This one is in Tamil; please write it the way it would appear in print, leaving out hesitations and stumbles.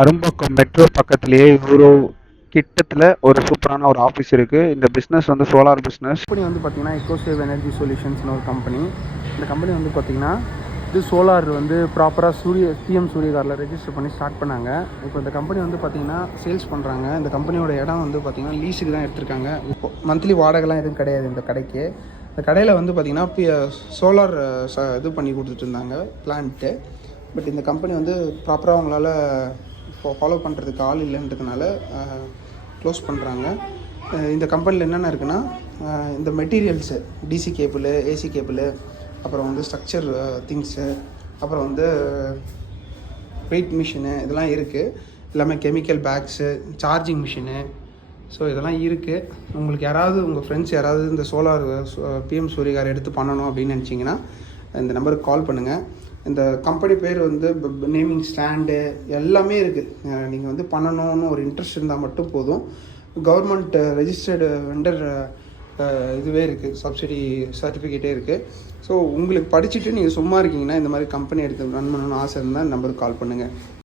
அரும்பாக்கம் மெட்ரோ பக்கத்திலேயே இவ்வளோ கிட்டத்தில் ஒரு சூப்பரான ஒரு ஆஃபீஸ் இருக்குது. இந்த பிஸ்னஸ் வந்து சோலார் பிஸ்னஸ். கம்பெனி வந்து பார்த்திங்கன்னா எக்கோசேவ் எனர்ஜி சொல்யூஷன்ஸ்னு ஒரு கம்பெனி. இந்த கம்பெனி வந்து பார்த்திங்கன்னா இது சோலார் வந்து ப்ராப்பராக பிஎம் சூரியகாரில் ரெஜிஸ்டர் பண்ணி ஸ்டார்ட் பண்ணாங்க. இப்போ இந்த கம்பெனி வந்து பார்த்திங்கன்னா சேல்ஸ் பண்ணுறாங்க. இந்த கம்பெனியோட இடம் வந்து பார்த்திங்கன்னா லீஸுக்கு தான் எடுத்திருக்காங்க. இப்போ மந்த்லி வாடகைலாம் எதுவும் கிடையாது இந்த கடைக்கு. இந்த கடையில் வந்து பார்த்திங்கன்னா சோலார் இது பண்ணி கொடுத்துட்டு இருந்தாங்க பிளான்ட்டு. பட் இந்த கம்பெனி வந்து ப்ராப்பராக அவங்களால ஃபாலோ பண்ணுறதுக்கு ஆள் இல்லைன்றதுனால க்ளோஸ் பண்ணுறாங்க. இந்த கம்பெனியில் என்னென்ன இருக்குன்னா இந்த materials DC cable, AC cable, அப்புறம் வந்து ஸ்ட்ரக்சர் திங்ஸு, அப்புறம் வந்து வெயிட் மிஷினு இதெல்லாம் இருக்குது. எல்லாமே chemical packs, charging machine, so இதெல்லாம் இருக்குது. உங்களுக்கு யாராவது உங்கள் ஃப்ரெண்ட்ஸ் யாராவது இந்த சோலார் பிஎம் சூரியகார் எடுத்து பண்ணணும் அப்படின்னு நினச்சிங்கன்னா இந்த நம்பருக்கு கால் பண்ணுங்கள். இந்த கம்பெனி பேர் வந்து நேமிங் ஸ்டாண்டு எல்லாமே இருக்குது. நீங்கள் வந்து பண்ணணும்னு ஒரு இன்ட்ரெஸ்ட் இருந்தால் மட்டும் போதும். கவர்மெண்ட் ரெஜிஸ்டர்டு வெண்டர் இதுவே இருக்குது, சப்சிடி சர்டிஃபிகேட்டே இருக்குது. ஸோ உங்களுக்கு படிச்சுட்டு நீங்கள் சும்மா இருக்கீங்கன்னா இந்த மாதிரி கம்பெனி எடுத்து ரன் பண்ணணும்னு ஆசை இருந்தால் நம்பருக்கு கால் பண்ணுங்கள்.